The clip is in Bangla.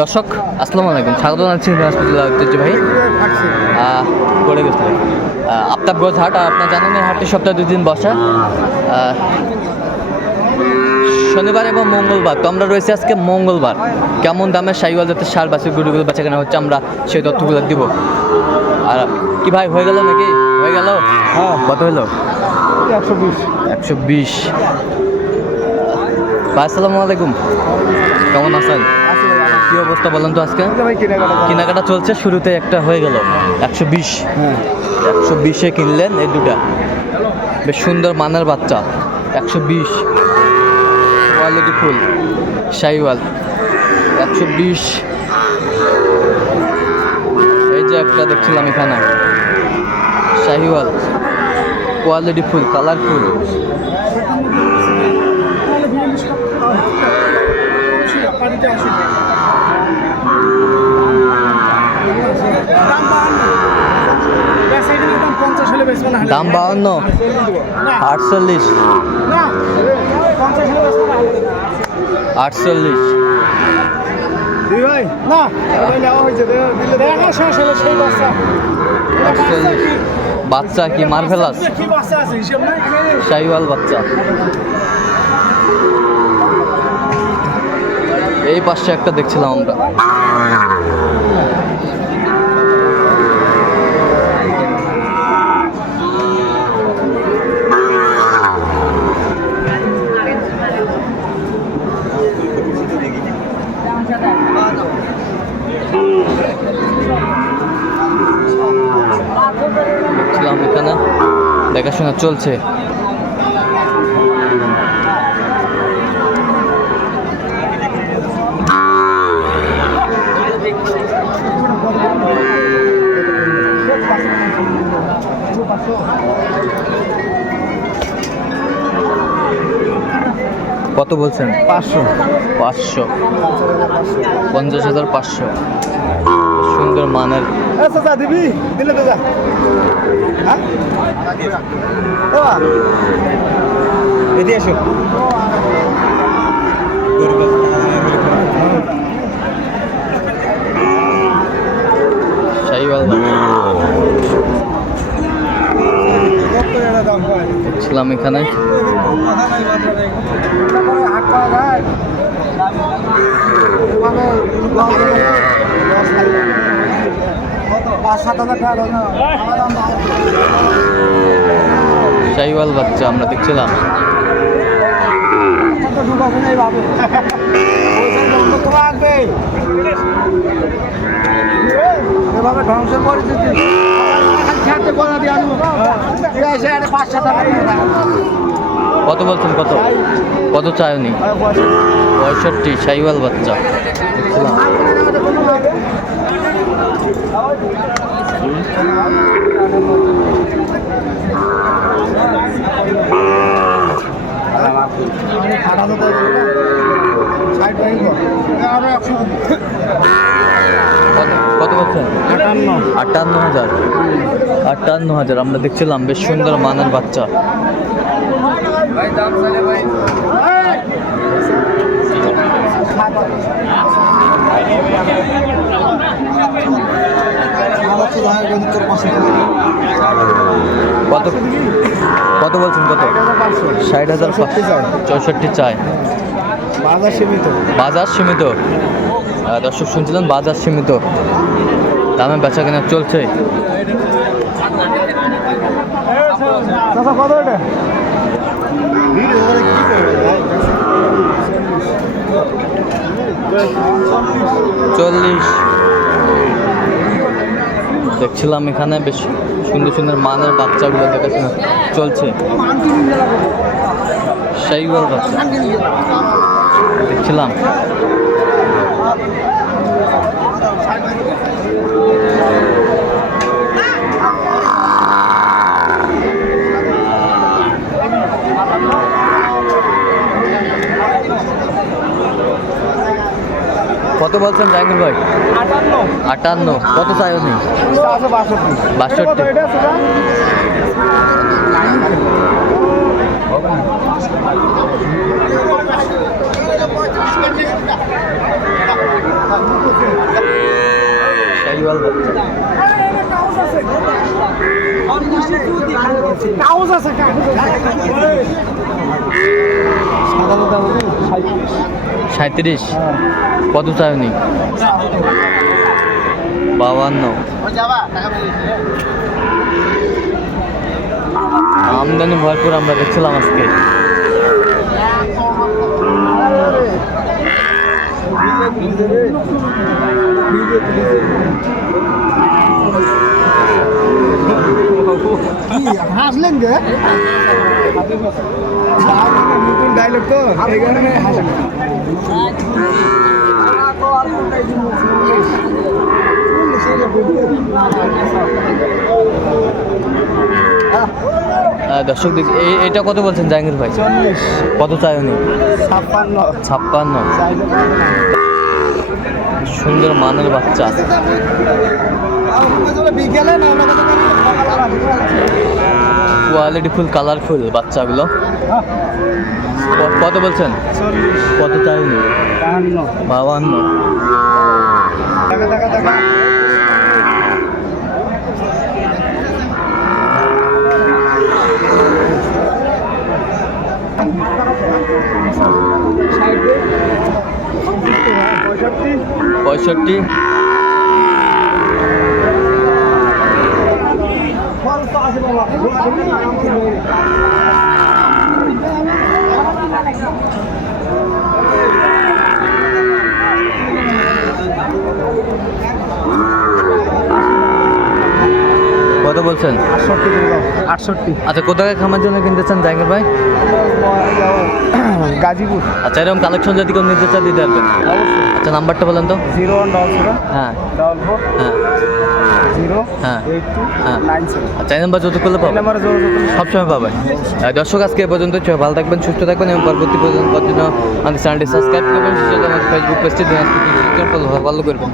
দর্শক আসসালামু আলাইকুম। স্বাগত জানাচ্ছি হসপিটাল ঐতিহ্য ভাই আহ, পড়ে গেছিল আফতাবগঞ্জ হাট আর আপনার জানেন এই হাটটি সপ্তাহে দুই দিন বসা। শনিবার এবং মঙ্গলবার তো আমরা রয়েছে আজকে মঙ্গলবার। কেমন দামের সাইওয়াল যাতে সার বাছুর গরুগুলো বেচা কেনা হচ্ছে আমরা সেই তথ্যগুলো দিব। আর কি ভাই হয়ে গেল নাকি? হয়ে গেল? হ্যাঁ। কত হলো? একশো বিশ। একশো বিশ। ভাই আসসালামু আলাইকুম। কেমন আছেন? কি অবস্থা বলেন তো আজকে? কেনাকাটা চলছে শুরুতে একটা হয়ে গেল। একশো বিশ। হ্যাঁ। একশো বিশে কিনলেন এই দুটা। বেশ সুন্দর মানের বাচ্চা। একশো বিশ। Quality full. শাইওয়াল একশো বিশ। এই যে একটা দেখছিলাম এখানে। শাহিওয়াল। Quality full colourful. দেখা শেষ আটচল্লিশ। আটচল্লিশ। বাচ্চা কি মার্ভেলাস কি বাচ্চা আছে? হিসেব নাই। শাহিওয়াল বাচ্চা। এই পাশে একটা দেখছিলাম আমরা দেখছিলাম এখানে দেখাশোনা চলছে। কত বলছেন? পাঁচশো। পাঁচশো। পঞ্চাশ হাজার পাঁচশো। সুন্দর মানের। দিবি? দিলে তো যা। এদিকে এসো শাহিওয়াল এখানে পাঁচ সাত হাজার টাকা শাহিওয়াল বাচ্চা আমরা দেখছিলাম। এভাবে ধ্বংসের পরিস্থিতি। টাকা কত বলছেন কত? কত চাই উনি পঁয়ষট্টি শাহিওয়াল বাচ্চা। দেখছিলাম। কত কত বলছেন আটান্ন। আটান্ন হাজার। আটান্ন হাজার। আমরা দেখছিলাম বেশ সুন্দর মানের বাচ্চা। কত? কত বলছেন কত? ষাট হাজার চৌষট্টি চাই। বাজার সীমিত। বাজার সীমিত। দর্শক শুনছিলেন বাজার সীমিত। দামে বেচা কেনা চলছে। চল্লিশ। দেখছিলাম এখানে বেশ সুন্দর সুন্দর মানের বাচ্চাগুলো দেখাশোনা চলছে। সেইগুলো বাচ্চা। দেখছিলাম। বলছেন জাহাঙ্গীর ভাই? আটান্ন। কত চাই আছে বাষট্টি। কাগজ আছে সাঁত্রিশ কত চায়নি বাবান্ন। আমদানি ভরপুর আমরা দেখছিলাম আজকে। হাসলেন গে? ডায়লগ তো এই কারণে দর্শক দেখ এই- এটা কত বলছেন জাহাঙ্গীর ভাই? কত চায়নি ছাপ্পান্ন। ছাপ্পান্ন। সুন্দর মানের বাচ্চা। বিকেলে না। কোয়ালিটি ফুল কালারফুল বাচ্চাগুলো। কত বলছেন? কত বাহান্ন বাবান্ন পঁয়ষট্টি। কত বলছেন? আটষট্টি। আচ্ছা কোথায় খামার জন্য কিনতেছেন জাহাঙ্গীর ভাই? গাজীপুর। আচ্ছা এরকম কালেকশন যদি কেউ নিতে চান দিতে পারবেন। আচ্ছা নাম্বারটা বলেন তো। জিরো ওয়ান ডবল জিরো হ্যাঁ। ডবল ফোর হ্যাঁ। হ্যাঁ। হ্যাঁ। এই নাম্বার যত করলে পাবেন যোগাযোগ সবসময় পাবেন দর্শক আজকে এ পর্যন্ত ভালো থাকবেন সুস্থ থাকবেন এবং পরবর্তী পর্যন্ত আমাদের চ্যানেলটি সাবস্ক্রাইব করবেন ফেসবুক পেজটি ফলো করবেন।